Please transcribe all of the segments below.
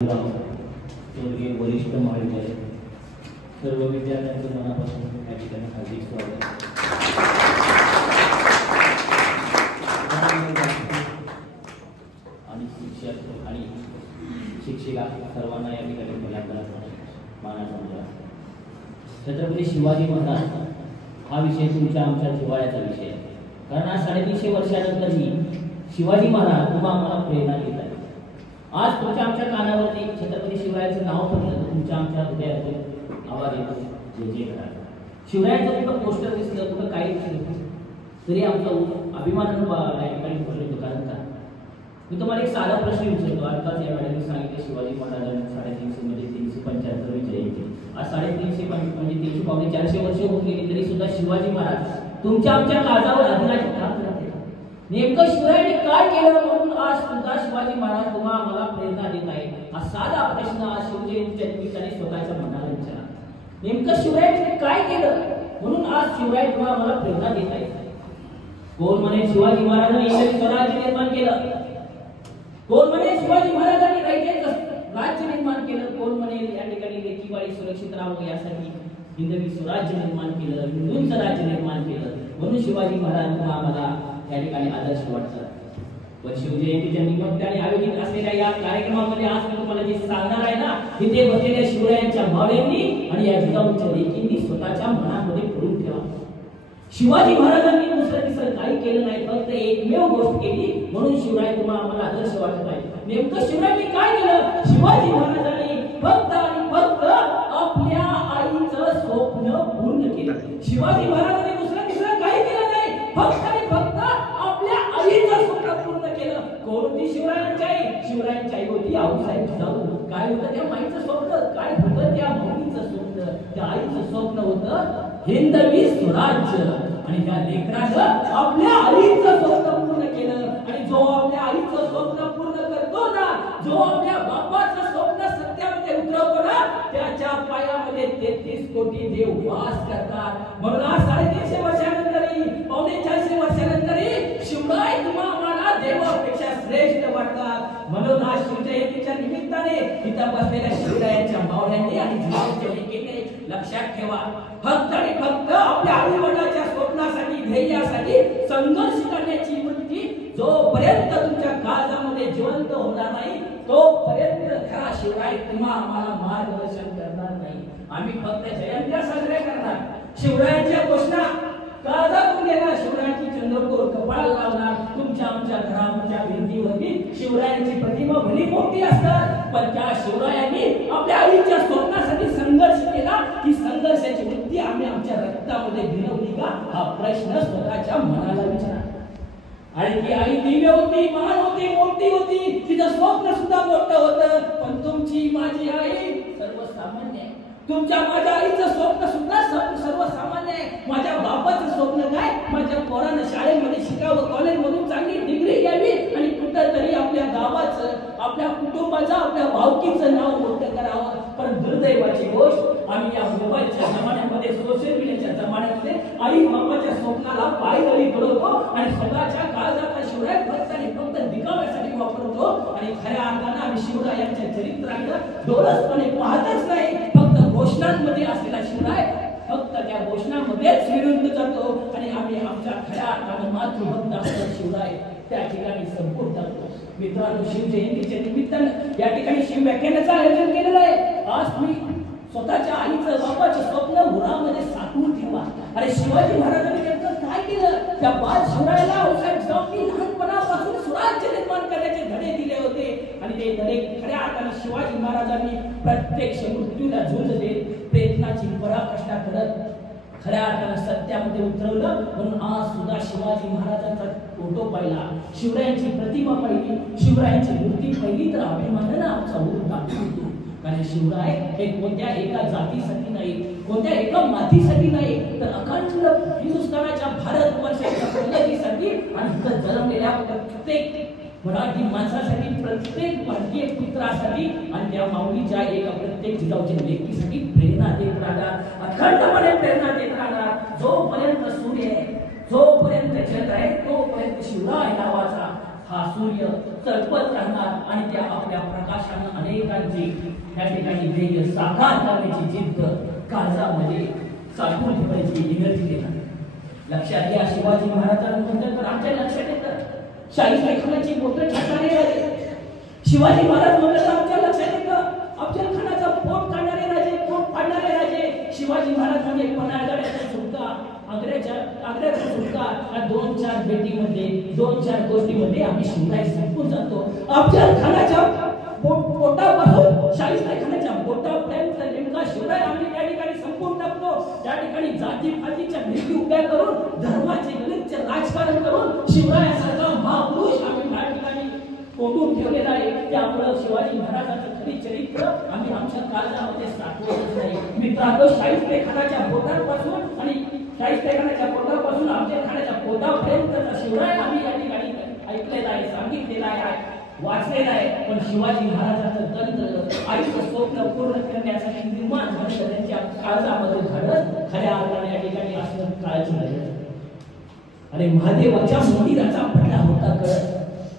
स्वर्गीय वरिष्ठ महाविद्यालय सर्व विद्यार्थ्यांचं मनापासून या ठिकाणी हार्दिक स्वागत। आणि शिक्षक आणि शिक्षिका सर्वांना या ठिकाणी पहिल्यांदा मानाचा मुजरा। छत्रपती शिवाजी महाराज हा विषय तुमच्या आमच्या जिव्हाळ्याचा विषय आहे, कारण आज 350 वर्षानंतरही शिवाजी महाराज तुम्हा आम्हाला प्रेरणा देत आहेत। आज तुमच्या आमच्या कानावरती छत्रपती शिवरायांचं नाव पडलं, तुमच्या आमच्या हृदयातून आवाज येतो जय जय महाराज। शिवरायांचं कुठं पोस्टर दिसलं, कुठं काही दिसलं तरी आमचा अभिमान या ठिकाणी बोलतो। कारण का मी तुम्हाला एक साधा प्रश्न विचारतो। आताच या मॅडमने सांगितलं शिवाजी महाराजांना 350 मध्ये 375वी जयंती, आज 350 म्हणजे 300-400 वर्ष होऊन गेली तरी सुद्धा शिवाजी महाराज तुमच्या आमच्या काळजावर अधिराज्य प्राप्त झाले। नेमकं शिवरायांनी काय केलं म्हणून आज सुद्धा शिवाजी महाराज तुम्हा आम्हाला प्रेरणा देत आहे? हा साधा प्रश्न आज शिवजयंतीच्या निमित्ताने स्वतःच्या मनाला विचारा। नेमकं शिवरायांनी काय केलं म्हणून आज शिवराय तुम्हा आम्हाला प्रेरणा देत आहे? कोण म्हणे शिवाजी महाराजांनी स्वराज्य निर्माण केलं, कोण म्हणे शिवाजी महाराजांनी राज्य निर्माण केलं, कोण म्हणे या ठिकाणी लेकीवाडी सुरक्षित राहावं यासाठी हिंदवी स्वराज्य निर्माण केलं, हिंदूंचं राज्य निर्माण केलं म्हणून शिवाजी महाराज आम्हाला या ठिकाणी आदर्श वाटतात। पण शिवजयंतीच्या निमित्ताने आयोजित असलेल्या या कार्यक्रमामध्ये आज मी तुम्हाला जे सांगणार आहे ना, तिथे बसलेल्या शिवरायांच्या भावड्यांनी आणि या जिजाऊंच्या लेकींनी स्वतःच्या मनामध्ये पडून ठेवा। शिवाजी महाराजांनी दुसरं काही केलं नाही, फक्त एकमेव गोष्ट केली म्हणून शिवराय तुम्हाला आम्हाला आदर्श वाटत आहे। नेमकं शिवरायांनी काय केलं? शिवाजी महाराजांनी फक्त आणि फक्त आपल्या आईचं स्वप्न पूर्ण केलं। शिवाजी महाराजांनी दुसरं काही केलं नाही, फक्त आणि फक्त आपल्या आईचं स्वप्न पूर्ण केलं। कोणती शिवरायांची आई? शिवरायांची आई होती आऊसाहेब जिजाऊ। काय होतं त्या माईचं स्वप्न? काय होतं त्या मम्मीचं स्वप्न? त्या आईचं स्वप्न होतं हिंदवी स्वराज्य। आणि त्या लेकरानं आपल्या आईचं स्वप्न पूर्ण केलं। आणि जो आपल्या आईचं स्वप्न पूर्ण करतो ना, जो आपल्या बापाचं स्वप्न सत्यामध्ये उतरवतो ना, त्याच्या पायामध्ये 33 कोटी देव वास करतात। म्हणून आज 350 वर्षानंतरही 450 वर्षानंतरही शिवराय तुम्हाला देवापेक्षा श्रेष्ठ वाटतात। म्हणून आज शिवजयंतीच्या निमित्ताने इथं बसलेल्या शिवरायांच्या मावळ्यांनी आणि जिजाऊंच्या लेकीने लक्षात ठेवा, फक्त आणि फक्त आपल्या आईवडिलांच्या स्वप्नासाठी ध्येयासाठी संघर्ष करण्याची वृत्ती जोपर्यंत तुमच्या काळजामध्ये जिवंत होणार नाही तोपर्यंत खरा शिवराय तुम्हा आम्हाला मार्गदर्शन करणार नाही। आम्ही फक्त जयंत्या साजऱ्या करणार, शिवरायांच्या घोषणा काळजातून घेणार, शिवरायांची चंद्रकोर कपाळाला लावणार। तुमच्या आमच्या घराच्या भिंतीवरती शिवरायांची प्रतिमा भली मोठी असतात, पण त्या शिवरायांनी आपल्या आईच्या स्वप्नासाठी संघर्ष केला। ती संघर्षाची वृत्ती आम्ही आमच्या रक्तामध्ये भिनवली का? हा प्रश्न स्वतःच्या मनाला विचारा। आणि ती आई दिव्य होती, महान होती, मोठी होती, तिचं स्वप्न सुद्धा मोठं होतं। पण तुमची माझी आई सर्वसामान्य आहे, तुमच्या माझ्या आईचं स्वप्न सुद्धा सर्वसामान्य आहे। माझ्या बापाचं स्वप्न काय? माझ्या पोरानं शाळेमध्ये शिकावं, कॉलेजमधून चांगली डिग्री घ्यावी आणि कुठंतरी आपल्या गावाचं, आपल्या कुटुंबाचं, आपल्या भावकीचं नाव मोठं करावं। पण दुर्दैवाची गोष्ट, आम्ही या मोबाईलच्या जमान्यामध्ये, सोशल मीडियाच्या जमान्यामध्ये आई बापाच्या स्वप्नाला पायदळी पडवतो आणि स्वतःच्या काळजाचा शिवराय फक्त आणि फक्त दिखाव्यासाठी वापरतो। आणि खऱ्या अर्थानं आम्ही शिवरायांच्या चरित्राकडे डोळसपणे पाहतच नाही, फक्त घोषणांमध्ये असलेला शिवराय फक्त त्या घोषणामध्येच विरुद्ध जातो आणि आम्ही आमच्या खऱ्या अर्थानं मातृभक्त असलेला शिवराय त्या ठिकाणी संपूर्ण करतो। मित्रांनो, शिवजयंतीच्या निमित्तानं या ठिकाणी शिवव्याख्यानाचं आयोजन केलेलं आहे। आज मी स्वतःच्या आईचं बापाचं स्वप्न उरामध्ये साठवून ठेवा। अरे शिवाजी महाराजांनी नेमकं काय केलं? त्या बाल शिवरायाला आऊसाहेब जिजाऊंनी लहानपणापासून स्वराज्य निर्माण करण्याचे धडे दिले होते आणि ते धडे खऱ्या अर्थाने शिवाजी महाराजांनी प्रत्यक्ष मृत्यूला झुंज देत प्रयत्नाची पराकाष्ठा करत खऱ्या अर्थानं सत्यामध्ये उतरवलं। म्हणून आज सुद्धा शिवाजी महाराजांचा फोटो पाहिला, शिवरायांची प्रतिमा पाहिली, शिवरायांची मूर्ती पाहिली तर अभिमानानं आमचा ऊर दाखवतो। कारण शिवराय हे कोणत्या एका जातीसाठी नाही, कोणत्या एका मातीसाठी नाही, तर अखंड हिंदुस्थानाच्या भारत वर्षाच्या प्रगतीसाठी आणि इथं जन्मलेल्या प्रत्येक मराठी माणसासाठी, प्रत्येक भारतीय पुत्रासाठी आणि त्या माऊलीच्या एका प्रत्येक जिजाऊच्या लेकीसाठी प्रेरणा देत राहणार, अखंडपणे प्रेरणा देत राहणार। जोपर्यंत सूर्य आहे, जोपर्यंत जग आहे, तोपर्यंत शिवराय नावाचा हा सूर्य चळपत राहणार आणि त्या आपल्या प्रकाशानं अनेकांची त्या ठिकाणी ध्येय साकार करण्याची जिद्द काळजामध्ये साठवून ठेवायची एनर्जी देणार. लक्षात घ्या, शिवाजी महाराजांबद्दल तर आमच्या लक्षात येतं शाहिस्तेखानाची बोटं छाटणारे राजे. शिवाजी महाराज म्हणलं तर आमच्या लक्षात येतं अफजल खानाचा पोट काढणारे राजे, पोट फाडणारे राजे. शिवाजी महाराज म्हणजे पन्हाळगडाचा सुटका, आग्र्याचा सुटका, या 2-4 भेटीमध्ये 2-4 गोष्टीमध्ये आम्ही शिवराय संपून जातो. अफजल खानाच्या पोटापासून शाहिस्तेखानाच्या पोटापर्यंत नेमका शिवराय आम्ही त्या ठिकाणी संपून टाकतो. त्या ठिकाणी जातीपातीच्या भीती उभ्या करून धर्माचे गलिच्छ राजकारण करून शिवरायासारखा महापुरुष आम्ही त्या ठिकाणी कोंडून ठेवलेला आहे. त्यामुळे शिवाजी महाराजांचं खरी चरित्र आम्ही आमच्या काळजामध्ये साठवतच नाही. मित्रांनो, शाहिस्तेखानाच्या पोटापासून आणि शाहिस्तेखानाच्या पोटापासून अफजल खानाच्या पोटापर्यंतचा शिवराय आम्ही या ठिकाणी ऐकलेला आहे, सांगितलेला आहे, वाचलेला आहे. पण शिवाजी महाराजांचं तंत्र आयुष्य स्वप्न पूर्ण करण्यासाठी निर्माण झालेलं त्यांच्या काळजामध्ये घडत खऱ्या अर्थाने या ठिकाणी असं काळजी नाही. अरे महादेवाच्या मंदिराचा पडला होता कळत,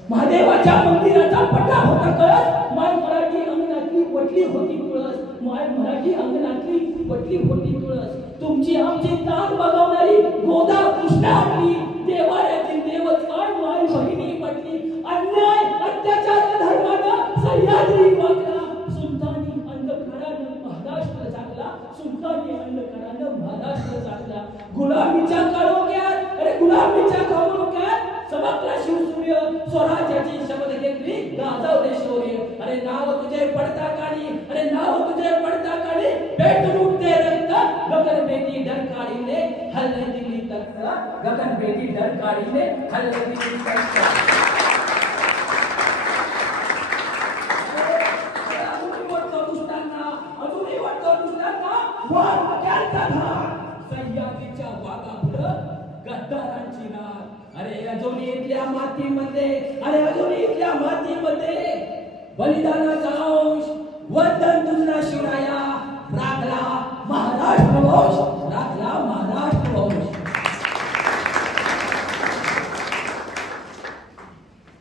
महादेवाच्या मंदिराचा पडला होता कळत, माय मराठी अंगणातली वटली होती तुळस, माय मराठी अंगणातली वटली होती तुळस. तुमची आमची तान बघवणारी गोदा कृष्णा आपली, देवाऱ्यातील देवच काय माय बहिणी पटली. अन्याय अत्याचार धर्मानं सह्याद्री वागला, सुलतानी अंधकारानं महाराष्ट्र जागला, सुलतानी अंधकारानं महाराष्ट्र जागला. गुलामीच्या काळोख्यात, अरे गुलामीच्या काळोख्यात चमकला शिवसूर्य, स्वराज्याची शपथ घेतली गाजवले शौर्य. अरे नाव तुझे पडता काळी, अरे नाव तुझे पडता काळी, पेटून उठते रक्त, गगनभेदी डरकाळीने हल्ले दिल्ली तख्त, गगनभेदी डरकाळीने हल्ले दिल्ली तख्त. सह्याद्रीच्या वाघापुढं गद्दारांची नाक. अरे अजून इथल्या मातीमध्ये, अरे अजून इथल्या मातीमध्ये बलिदानाचा अंश, वंदन तुझा शिवराया, राखला महाराष्ट्र वंश, राखला महाराष्ट्र वंश.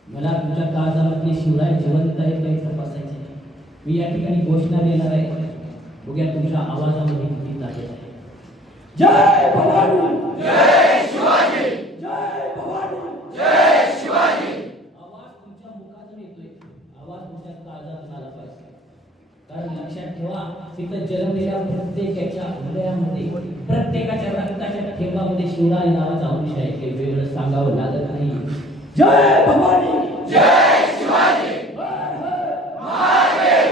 मला तुमच्या काळजामध्ये शिवराय जिवंत आहे काही तपासायचे. मी या ठिकाणी घोषणा देणार आहे, बघूया तुमच्या आवाजामध्ये किती आहे. जय भवानी, जय शिवाजी, जय भवानी, जय शिवाजी. आवाज तुमच्या मुखातून येतोय, आवाज तुमच्या काळजात आला पाहिजे. कारण लक्षात ठेवा, तिथं जन्मलेल्या प्रत्येकाच्या हृदयामध्ये, प्रत्येकाच्या रक्ताच्या ठेंगामध्ये शिवराय नावाचा अंश आहे. ते वेगळं सांगावं लागत नाही. जय भवानी, जय शिवाजी, महादेव.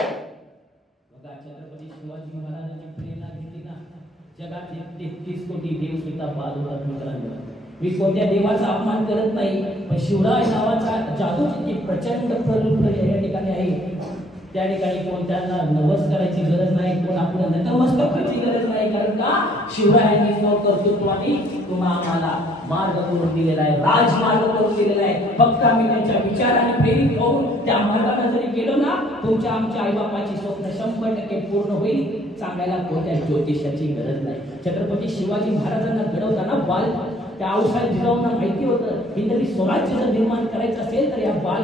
बघा, छत्रपती शिवाजी महाराजांची प्रेरणा घेतली ना, जगातले 33 कोटी देव सुद्धा बाद होतात. मित्रांनो, मी कोणत्या देवाचा अपमान करत नाही, पण शिवराय नावाचा जादू जितकी प्रचंड प्रलुब्ध या ठिकाणी आहे, त्या ठिकाणी कोणत्याला नमस्काराची गरज नाही, कोण आपण नतमस्तकाची गरज नाही. कारण का शिवरायांनी कर्तृत्वाने तुम्हाला मार्ग करून दिलेला आहे, राजमार्ग करून दिलेला आहे. फक्त आम्ही त्यांच्या विचाराने प्रेरित होऊन त्या मार्गाने जरी गेलो ना, तुमच्या आमच्या आईबापाची स्वप्न 100% पूर्ण होईल. सांगायला कोणत्या ज्योतिषाची गरज नाही. छत्रपती शिवाजी महाराजांना घडवताना बाल त्या औषध जिजाऊंना माहिती होतं, हिंदवी स्वराज्य जर निर्माण करायचं असेल तर या बाल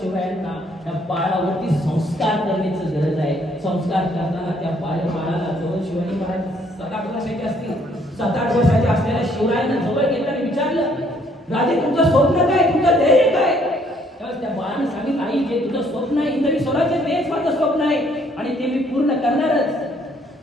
शिवरायांना त्या बाळावरती संस्कार करण्याची गरज आहे. संस्कार करताना त्या बाळाला जवळ शिवाजी महाराज 7-8 वर्षाचे असतील, 7-8 वर्षाचे असलेल्या शिवरायांना जवळ घेताना विचारलं, राजे तुमचं स्वप्न काय, तुमचं ध्येय काय? त्यावेळेस त्या बाळाने सांगितलं, आई जे तुझं स्वप्न आहे हिंदवी स्वराज्य तेच माझं स्वप्न आहे आणि ते मी पूर्ण करणारच.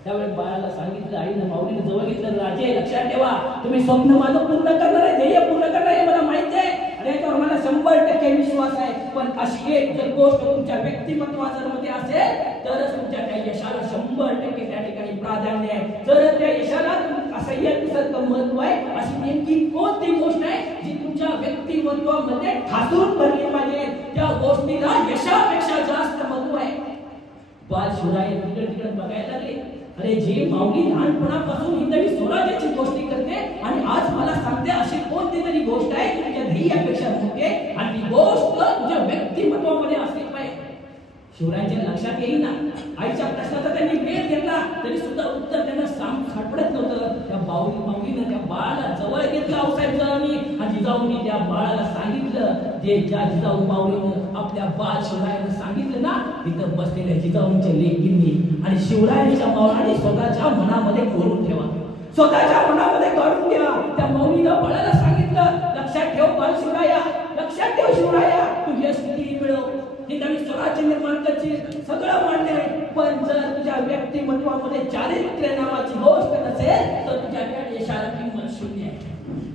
त्यावेळेस बाळाला सांगितलं, आईनं माऊलीने जवळ घेतलं, राजे लक्षात ठेवा, तुम्ही स्वप्न माझं पूर्ण करणार आहे, ध्येय पूर्ण करणार आहे मला माहिती आहे आणि याच्यावर मला 100% विश्वास आहे. पण अशी एक जर गोष्ट तुमच्या व्यक्तिमत्वामध्ये असेल तरच तुमच्या त्या यशाला 100% त्या ठिकाणी प्राधान्य आहे. जर त्या यशाला असह्यासारखं महत्व आहे, अशी नेमकी कोणती गोष्ट आहे जी तुमच्या व्यक्तिमत्वामध्ये ठासून भरली पाहिजे, त्या गोष्टीला यशापेक्षा जास्त महत्व आहे. बाल शिवराय तिकडे बघायला लागले, अरे जे माऊली लहानपणापासून हिंदवी स्वराज्याची गोष्टी करते आणि आज मला सांगते अशी कोणती तरी गोष्ट आहे तुझ्या ध्येयापेक्षा मोठी आहे आणि ती गोष्ट तुझ्या व्यक्तिमत्वामध्ये असली पाहिजे. शिवरायांच्या लक्षात येईल ना, आईच्या प्रश्नाचा त्यांनी वेळ घेतला तरी सुद्धा उत्तर त्यांना सापडत नव्हतं. त्या माऊलीनं त्या बाळाला जवळ घेतलं आऊसाहेब जरांनी आणि जिजाऊनी त्या बाळाला सांगितलं, जे ज्या जिजाऊ माऊलीनं आपल्या बाळ शिवरायानं सांगितलं ना, तिथं बसलेल्या जिजाऊंच्या लेकींनी आणि शिवरायांच्या मावळाने स्वतःच्या मनामध्ये कोरून ठेवा, स्वतःच्या मनामध्ये काढून घ्या. त्या माऊलीनं बाळाला सांगितलं, लक्षात ठेव बाळ शिवराया, लक्षात ठेव शिवराया, तू यश किती मिळव, हे नवीन स्वराज्य निर्माण करशील, सगळं मान्य आहे, पण जर तुझ्या व्यक्तिमत्वामध्ये चारित्र्य नावाची गोष्ट नसेल तर तुझ्याकडे यशाला किंमत शून्य आहे.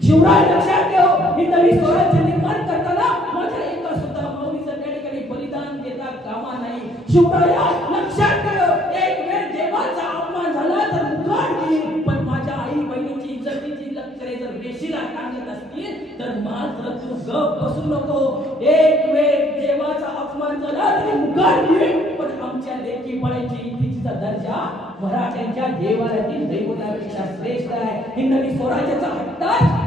शिवराय लक्षात ठेव, हे नवीन स्वराज्य निर्माण करताना माझ्या एका सुद्धा माऊलीचं त्या ठिकाणी बलिदान देता कामा नाही. शिवराया लक्षात ठेव, एक वेळ देवाचा अपमान झाला तर मुखार घेईल, पण माझ्या आई बहिणीची इज्जतीची लक्षणे जर वेशीला टांगत असतील तर मात्र तू गप बसू नको. एक वेळ देवाचा अपमान झाला तरी मुखार घेईल, पण आमच्या लेकी बाळाची इतिचा दर्जा मराठ्यांच्या देवालयातील दैवतापेक्षा श्रेष्ठ आहे. हिंदवी स्वराज्याचा हट्ट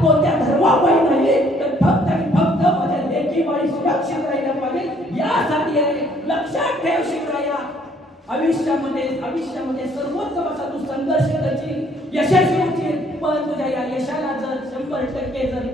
कोणत्या धर्मापायी नाही तर फक्त आणि फक्त माझ्या लेकी बाळी सुरक्षित राहिल्या पाहिजे यासाठी आहे. लक्षात ठेव शिवराया, आयुष्यामध्ये सर्वोत्तम असा तू संघर्ष करशील, यशस्वी होशील, पण तुझ्या या यशाला जर 100% जर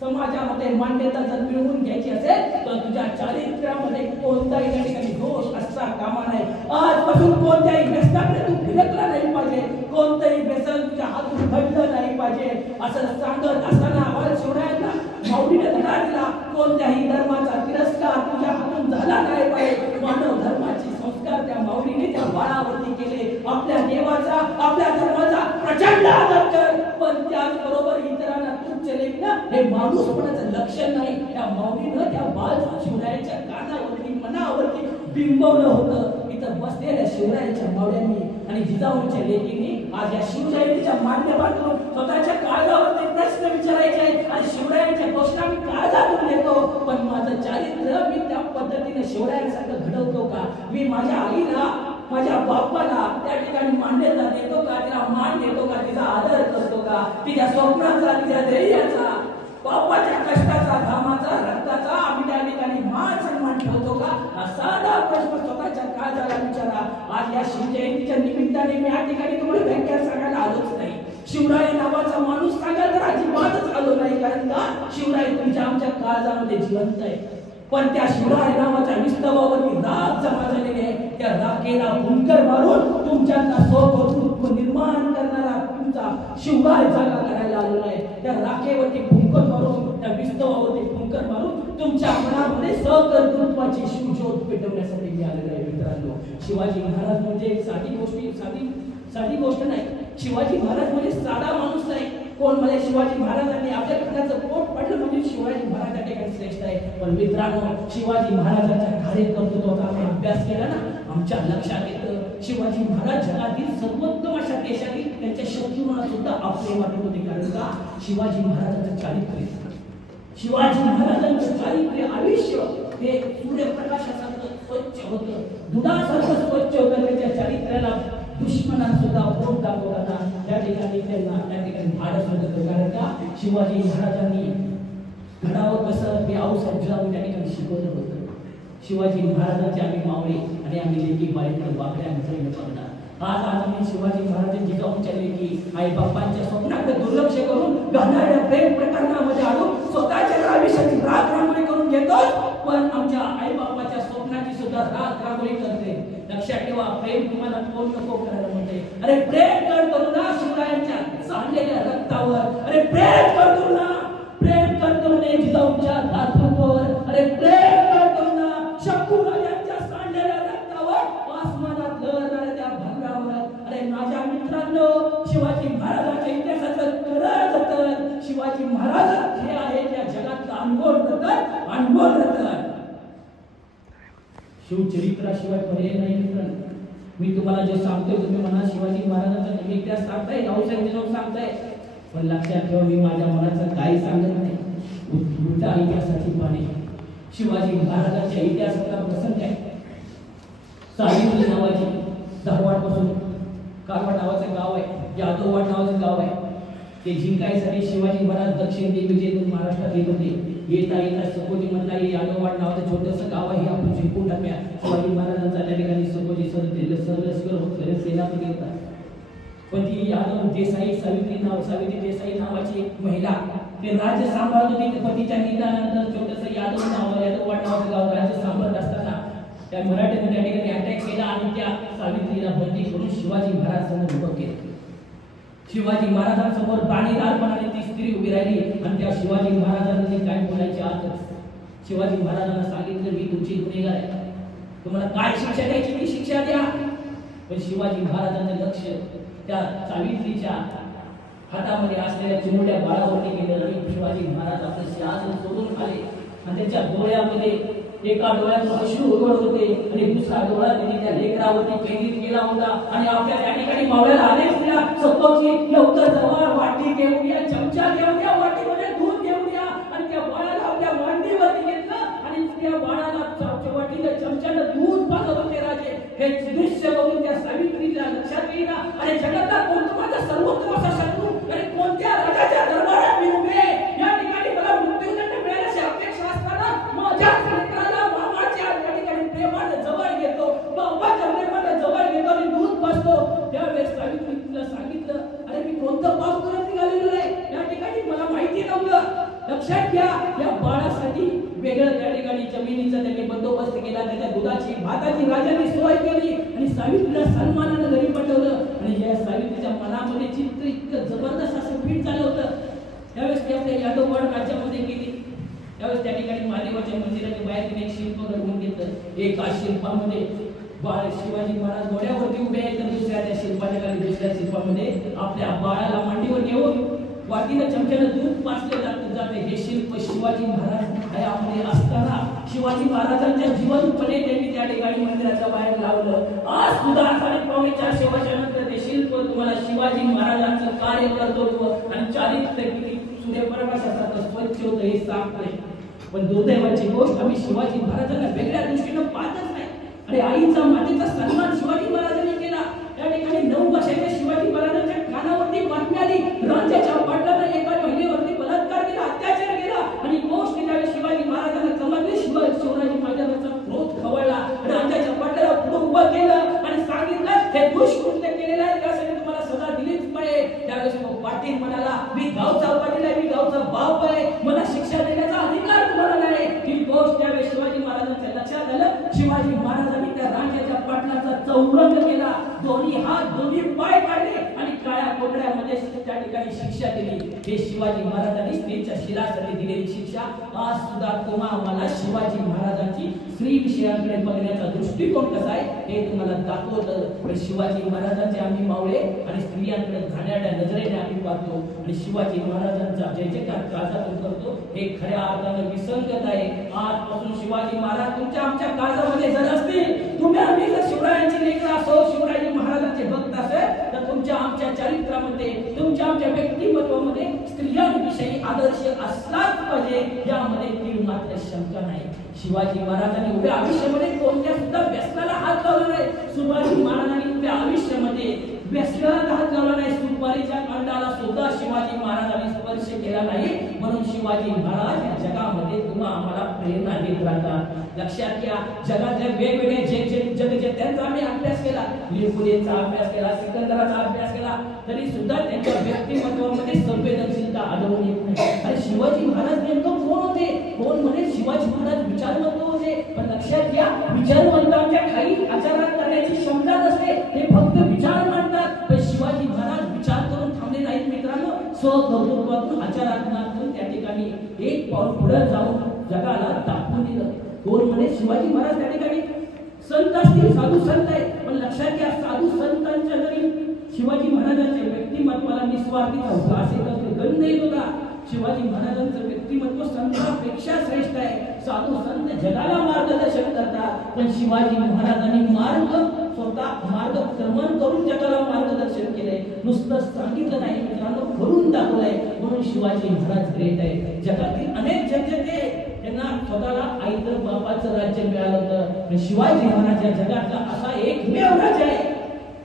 समाजामध्ये मान्यता जर मिळवून घ्यायची असेल तर तुझ्या चारित्र्यामध्ये कोणताही त्या ठिकाणी दोष असता कामा नाही. आजपासून कोणत्याही व्यसनाकडे तू फिरकला नाही पाहिजे, कोणतंही व्यसन तुझ्या हातून घडलं नाही पाहिजे. असं सांगत असताना बाळ शिवरायांना माऊलीने धडा दिला, कोणत्याही धर्माचा तिरस्कार तुझ्या हातून झाला नाही पाहिजे. मानव धर्माचे संस्कार त्या माऊलीने त्या बाळावरती केले. आपल्या देवाचा, आपल्या धर्माचा प्रचंड आदर कर, पण त्याचबरोबर इतरांना तुच्छ लेखणं हे माणूसपणाचं लक्षण नाही. त्या माऊलीनं त्या बाळ शिवरायांच्या कानावरती, मनावरती बिंबवलं होतं. इथं बसलेल्या शिवरायांच्या मावळ्यांनी आणि जिजाऊंच्या लेकींनी आज या शिवजयंतीच्या माध्यमातून स्वतःच्या काळजावरती प्रश्न विचारायचे आहेत आणि शिवरायांच्या गोष्टी मी काळजातून घेतो, पण माझं चारित्र्य मी त्या पद्धतीने शिवरायांसारखं घडवतो का? मी माझ्या आईला, माझ्या बापाला त्या ठिकाणी मान्यता देतो का? तिला मान देतो का? तिचा आदर करतो का? तिच्या स्वप्नाचा, तिच्या ध्येयाचा, बापाच्या कष्टाचा, घामाचा, रक्ताचा आम्ही त्या ठिकाणी मान सन्मान ठेवतो का? हा साधा प्रश्न स्वतःच्या काळजाला विचारा. आज या शिवजयंतीच्या निमित्ताने मी या ठिकाणी तुम्हाला व्याख्या सांगायला आलोच नाही. शिवराय नावाचा माणूस सांगायला तर अजिबातच आलो नाही, कारण का शिवराय तुमच्या आमच्या काळजामध्ये जिवंत आहे. पण त्या शिवराय नावाच्या विस्तवावरती राग जमा झालेले आहे. त्या राखेला भुंकर मारून तुमच्यातला स्वकर्तृत्व निर्माण करणारा तुमचा शिवराय जागा करायला आलेला आहे. त्या राखेवरती भुंकर मारून, त्या विस्तवावरती भुंकर मारून तुमच्या मनामध्ये स्वकर्तृत्वाची शिवज्योत पेटवण्यासाठी मी आलेलो आहे. मित्रांनो, शिवाजी महाराज म्हणजे एक साधी गोष्ट नाही. शिवाजी महाराज म्हणजे साधा माणूस नाही. कोण म्हणजे शिवाजी महाराजांनी आपल्या घराचं पोट पडलं म्हणजे शिवाजी महाराज त्या ठिकाणी श्रेष्ठ आहे. पण मित्रांनो, शिवाजी महाराजांच्या कार्यकर्तृत्वाचा आम्ही अभ्यास केला ना, आमच्या लक्षात येतं शिवाजी महाराज जगातील सर्वोत्तम अशा देशातील त्यांच्या शत्रूंना सुद्धा आपले वाटत होते. कारण का? शिवाजी महाराजांचं चारित्र्य, शिवाजी महाराजांचं चारित्र्य, आयुष्य हे सूर्यप्रकाशासारखं स्वच्छ होतं, दुधासारखं स्वच्छ होतं. त्यांच्या चारित्र्याला दुश्मनांना सुद्धा फोन दाखवताना त्या ठिकाणी त्यांना त्या ठिकाणी धाडस होतं. कारण का? शिवाजी महाराजांनी घडावं कसं हे आऊसाहेब जिजाऊ त्या ठिकाणी शिकवलं होतं. शिवाजी महाराजांचे आम्ही मावळे आणि आम्ही लेकी बाळीकडे वाकड्या मित्रांनी बघणार. आज आम्ही शिवाजी महाराजांची जिजाऊंच्या लेकी आई बापांच्या स्वप्नाकडे दुर्लक्ष करून घडणाऱ्या प्रेम प्रकरणामध्ये आलो, स्वतःच्या आयुष्याची राख रांगोळी करून घेतो, पण आमच्या आई बापाच्या स्वप्नाची सुद्धा राख रांगोळी करते. लक्षात ठेवा, प्रेम तुम्हाला कोण नको करायला म्हणते. अरे प्रेम कर तरुणा शिवरायांच्या सांडलेल्या रक्तावर, अरे प्रेम कर तरुणा, प्रेम कर तरुणे जिजाऊंच्या दातृत्वावर, अरे प्रेम कर तरुणा शंभू राजांच्या सांडलेल्या रक्तावर, आसमानात लहरणाऱ्या त्या भगव्यावर. अरे माझ्या मित्रांनो, शिवाजी महाराजांच्या इतिहासाचं खरं जतन शिवाजी महाराज हे आहे या जगातलं अनमोल रतन, अनमोल रतन. शिवचरित्राशिवाय पर्याय नाही मित्रांनो. मी तुम्हाला जे सांगतोय तुम्ही म्हणा शिवाजी महाराजांचा तुम्ही इतिहास सांगताय, रावसाहेब जिजाऊ सांगताय, पण लक्षात ठेवा मी माझ्या मनाचं काही सांगत नाही. उलटा इतिहासाची पाने शिवाजी महाराजांच्या इतिहासाचा प्रसंग आहे. सावित्री नावाची धारवाड पासून कारवाड नावाचं गाव आहे, यादववाड नावाचं गाव आहे. ते जिंकायसाठी शिवाजी महाराज दक्षिण दिग्विजयतून महाराष्ट्रात येत होते. येता सकोजी मधला यादववाड नावाचं छोटंसं गाव आहे, आपण जिंकून टाकूया. शिवाजी महाराजांचा त्या ठिकाणी सकोजी सेनापती होता. पण ती यादव देसाई सावित्री देसाई नावाची एक महिला ते राज्य सांभाळत होती. ते पतीच्या निधनानंतर छोटंसं यादव नावाचं गाव राज्य सांभाळत असताना त्या मराठ्याने त्या ठिकाणी अटॅक केला आणि त्या सावित्रीला बंदी करून शिवाजी महाराजांना उभं केलं. शिवाजी महाराजांसमोर बाणीदारपणाने ती स्त्री उभी राहिली आणि त्या शिवाजी महाराजांनी काय बोलायचे आतच शिवाजी महाराजांना सांगितलं, मी तुमची गुन्हेगार आहे, तुम्हाला काय शिक्षा द्यायची ती शिक्षा द्या. पण शिवाजी महाराजांचं लक्ष त्या सावित्रीच्या हातामध्ये असलेल्या चिमुरड्या बाळावरती गेलं आणि शिवाजी महाराज आपलं सिंहासन सोडून आले आणि त्याच्या डोळ्यामध्ये एका डोळ्यातून अश्रू उघड होते आणि दुसरा डोळा त्यांनी त्या लेकरावरती केंद्रित केला होता आणि आपल्या त्या ठिकाणी मावळ्याला आलेच तिला सपोची लवकर जवळ वाटी घेऊन या, चमचा घेऊन या, वाटीमध्ये दूध घेऊन या आणि त्या बाळाला आपल्या मांडीवरती घेतलं आणि त्या बाळाला वाटीला चमच्यानं दूध पाजत होते राजे. हे दृश्य बघून त्या सावित्रीला लक्षात येईना आणि जगातला कोणता माझा सर्वोत्तम असा शत्रू आणि कोणत्या राजाच्या दरबारात मी उभे या ठिकाणी मला मृत्यूदंड मिळण्याची अपेक्षा असताना माझ्या मित्राला मामाच्या त्या ठिकाणी प्रेमाने जवळ घेतो, बाबाच्या प्रेमाने जवळ घेतो आणि दूध पाजतो. त्यावेळेस सावित्रीला सांगितलं, अरे मी कोणतं पाप करत निघालेलो नाही, या ठिकाणी मला माहिती नव्हतं. लक्षात घ्या, या बाळासाठी वेगळं त्या ठिकाणी जमिनीचा त्यांनी बंदोबस्त केला, त्याच्या दुधाची भाताची राजांनी सोय केली आणि सावित्रीला सन्मानाने घरी पाठवलं. आणि या सावित्रीच्या मनामध्ये चित्र इतकं जबरदस्त असं फिट झालं होतं. त्यावेळेस ती आपल्या यादववाड राज्यामध्ये गेली. त्यावेळेस त्या ठिकाणी महादेवाच्या मंदिराच्या बाहेर तिने एक शिल्प घडवून घेतलं. एका शिल्पामध्ये बाळ शिवाजी महाराज घोड्यावरती उभे आहेत तर दुसऱ्या त्या शिल्पाच्या खाली दुसऱ्या शिल्पामध्ये आपल्या बाळाला मांडीवर घेऊन वाटीनं चमच्यानं दूध पाजले जाते. हे शिल्प शिवाजी महाराज हयामध्ये असताना शिवाजी महाराजांच्या जीवनपणे त्यांनी त्या ठिकाणी मंदिराच्या बाहेर लावलं. आज सुद्धा 450 वर्षानंतर ते शिल्प तुम्हाला शिवाजी महाराजांचं कार्य करतो आणि चारित्र्य किती सूर्यप्रकाशासारखं स्वच्छ होतं हे सांगतोय. पण दुर्दैवाची गोष्ट आम्ही शिवाजी महाराजांना वेगळ्या दृष्टीनं पाहतच नाही. आणि आईचा मातेचा सन्मान शिवाजी महाराजांनी केला. त्या ठिकाणी 9 वर्षाच्या शिवाजी महाराजांच्या कानावरती बातमी आली, राज्याच्या पाटलानं एका महिलेवरती बलात्कार केला, अत्याचार केला आणि गोष्ट त्यावेळी शिवाजी महाराजांना समजली. शिवाजी महाराजांचा क्रोध खवळला आणि राज्याच्या पाटलाला पुढे उभं केलं आणि सांगितलं, हे दुष्कृत्य केलेलं आहे, त्यासाठी तुम्हाला सजा दिलीच पाहिजे. त्यावेळेस पाटील म्हणाला, मी गावचा पाटील आहे, मी गावचा बाप आहे, मला शिक्षा देण्याचा अधिकार तुम्हाला नाही. ही गोष्ट त्यावेळी शिवाजी महाराजांच्या लक्षात आलं. शिवाजी महाराजांनी त्या राज्याच्या पाटलाचा चौरंग केला, दोन्ही हात दोन्ही पाय काढले आणि काळ्या कोपऱ्यामध्ये त्या ठिकाणी शिक्षा दिली. हे शिवाजी महाराजांनी स्त्रीच्या शिरासाठी दिलेली शिक्षा. आज सुद्धा तुम्हा मला शिवाजी महाराजांची स्त्री विषयाकडे बघण्याचा दृष्टिकोन कसा आहे हे तुम्हाला दाखवतं. पण शिवाजी महाराजांचे आम्ही मावळे आणि स्त्रियांकडे घाण्याच्या नजरेने आम्ही पाहतो आणि शिवाजी महाराजांचा जय जयकार काळजातून करतो. हे खऱ्या अर्थानं विसंगत आहे. आजपासून शिवाजी महाराज तुमच्या आमच्या काळजामध्ये जर असतील, तुम्ही आम्ही जर शिवरायांची लेकरं असो, शिवरायांचे महाराजांचे भक्त असेल तर तुमच्या आमच्या चारित्र्यामध्ये, तुमच्या आमच्या व्यक्तिमत्वामध्ये स्त्रियांविषयी आदर्श असलाच पाहिजे, यामध्ये तीळ मात्र शंका नाही. शिवाजी महाराजांनी उभ्या आयुष्यामध्ये कोणत्या सुद्धा व्यसनाला हात लावला नाही. शिवाजी महाराजांनी उभ्या आयुष्यामध्ये व्यसनाला हात लावला नाही. सुपारीच्या कांडाला सुद्धा शिवाजी महाराजांनी स्पर्श केला नाही. म्हणून शिवाजी महाराज या जगामध्ये तुम्हा आम्हाला प्रेरणा देत राहतात. लक्षात घ्या, जगातल्या वेगवेगळे जे त्यांचा आम्ही अभ्यास केला, लिपुलेचा अभ्यास केला, सिकंदराचा अभ्यास केला, तरी सुद्धा त्यांच्या व्यक्तिमत्वामध्ये संवेदनशीलता आढळून येत नाही. आणि शिवाजी महाराज नेमकं कोण होते? कोण म्हणे शिवाजी महाराज विचारवंत होते. पण लक्षात घ्या, विचारवंतांच्या काही आचारात करण्याची क्षमता नसते, ते फक्त विचार मांडतात. पण शिवाजी महाराज विचार करून थांबले नाहीत मित्रांनो. स्वकर्तृत्वातून आचारातून त्या ठिकाणी एक पाऊल पुढे जाऊन जगाला दाखवून दिलं. कोण म्हणे शिवाजी महाराज त्या ठिकाणी संत असतील, साधू संत आहेत. पण लक्षात घ्या, साधू संतांच्या जरी शिवाजी महाराजांच्या व्यक्तिमत्वाला निस्वार्थीचा उल्हास येत असतो, गंध येत होता. शिवाजी महाराजांचं व्यक्तिमत्व संतांपेक्षा श्रेष्ठ आहे. साधू संत जगाला मार्गदर्शन करतात, पण शिवाजी महाराजांनी स्वतः मार्गक्रमण करून जगाला मार्गदर्शन केलंय. नुसतं सांगितलं नाही मित्रांनो, करून दाखवलंय. म्हणून शिवाजी महाराज ग्रेट आहे. जगातील अनेक जनते त्यांना स्वतःला आईचं बापाचं राज्य मिळालं होतं. शिवाजी महाराज या जगातला असा एकमेव राजा आहे,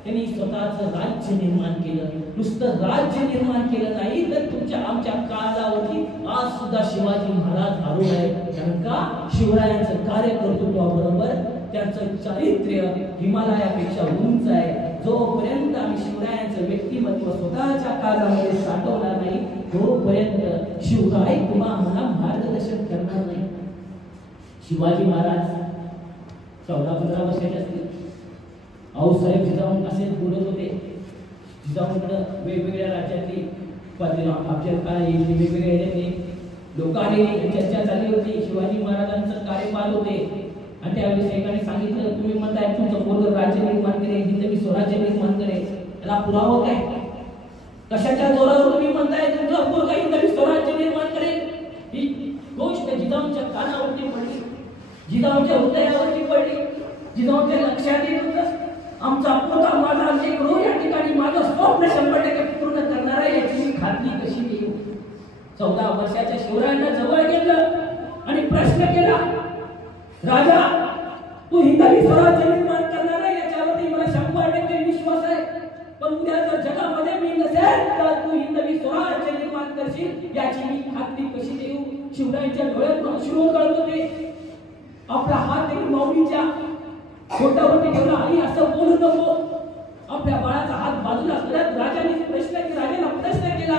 त्यांनी स्वतःचं राज्य निर्माण केलं. नुसतं राज्य निर्माण केलं नाही तर तुमच्या आमच्या काळावरती आज सुद्धा शिवाजी महाराज आरूढ आहे. कारण का? शिवरायांचं कार्यकर्तृत्वाबरोबर त्यांचं चारित्र्य हिमालयापेक्षा उंच आहे. जोपर्यंत आम्ही शिवरायांचं व्यक्तिमत्व व्यक्तिमत्व स्वतःच्या काळामध्ये साठवणार नाही तोपर्यंत शिवराय तुम्हाला मार्गदर्शन करणार नाही. शिवाजी महाराज 14-15 वर्षाचे असतील. आऊसाहेब जिजाऊ असे बोलत होते. जिजाऊकडं वेगवेगळ्या राज्यातली आपल्या काय वेगवेगळे लोक आले, चर्चा झाली होती. शिवाजी महाराजांचं कार्यपाल होते आणि त्यावेळेस एकाने सांगितलं, तुम्ही म्हणताय तुमचं पोरग राज्य निर्माण करेल, हिंदवी स्वराज्य निर्माण करेल, त्याला पुरावा काय? कशाच्या जोरावर तुम्ही म्हणताय तुमचं पोरग हिंदवी स्वराज्य निर्माण करेल? ही गोष्ट जिजाऊच्या कानावरती पडली, जिजाऊच्या हृदयावरती पडली, जिजाऊच्या लक्षात येत होतं. आमचा पोता माझा लेकरू या ठिकाणी माझं स्वप्न 100% पूर्ण करणार आहे याची मी खात्री कशी देऊ? 14 वर्षाच्या शिवरायांना जवळ घेतलं आणि प्रश्न केला, राजा तू हिंदवी स्वराज्य निर्माण करणार आहे याच्यावरती मला 100% विश्वास आहे, पण उद्या जर जगामध्ये मी नसेल तर तू हिंदवी स्वराज्य निर्माण करशील याची मी खात्री कशी देऊ? शिवरायांच्या डोळ्यात अश्रू गळत होते. आपला हात त्यांनी माऊलीच्या पोटावरती ठेवला आणि असं बोलू नको. आपल्या बाळाचा हात बाजूला करत राजाने राजाला प्रश्न केला,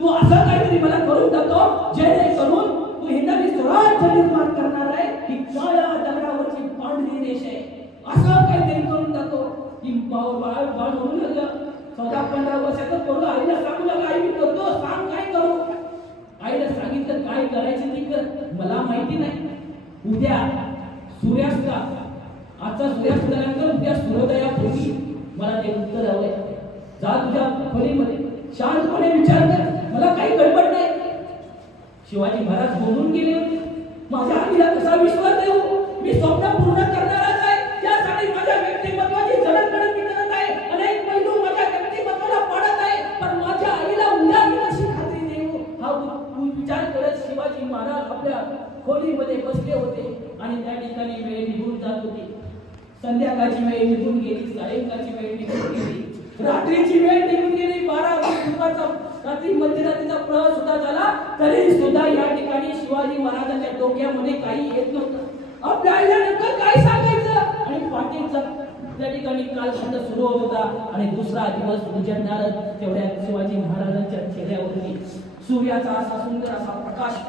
तू असं काहीतरी मला करून दाखव जेणेकरून तू हिंदवी स्वराज्य निर्माण करणार आहे, ही काळ्या दगडावरची पांढरी रेष आहे, असं काहीतरी करून दाखव. की बाळ म्हणू लागलं. 14-15 वर्षाचं पोरगं आईला सांगू लागला, आई मी करतो, सांग काय करू? आईला सांगितलं काय करायचं ते कर, मला माहिती नाही. उद्या सूर्यास्त, आजचा सूर्यास्त झाल्यानंतर उद्या सूर्योदयापूर्वी मला ते उत्तर हवंय. जा तुझ्या खोलीमध्ये शांतपणे विचार कर, मला काही गडबड नाही. शिवाजी महाराज बोलून गेले होते, माझ्या आईला कसा विश्वास देऊ? मी स्वप्न पूर्ण करणारच आहे, त्यासाठी माझ्या व्यक्तिमत्वाची जडणघडण मी करत आहे, अनेक पैलू माझ्या व्यक्तिमत्वाला पाडत आहे, पण माझ्या आईला उद्या मी कशी खात्री देऊ? हा विचार करत शिवाजी महाराज आपल्या खोलीमध्ये बसले होते आणि त्या ठिकाणी वेळ निघून जात होती. संध्याकाळची वेळ निघून गेली, सायंकाळची वेळ निघून गेली, रात्रीची वेळ निघून गेली, 12 वाजता रात्री मध्यरात्रीचा प्रवास सुद्धा झाला, तरी सुद्धा या ठिकाणी शिवाजी महाराजांच्या डोक्यामध्ये काही येत नव्हतं. आपल्या आईला नक्की काय सांगायचं? आणि पाटीलचा त्या ठिकाणी कालखंड सुरू होत होता आणि दुसरा दिवस उजळणार तेवढ्या शिवाजी महाराजांच्या चेहऱ्यावरती सूर्याचा असा सुंदर असा प्रकाश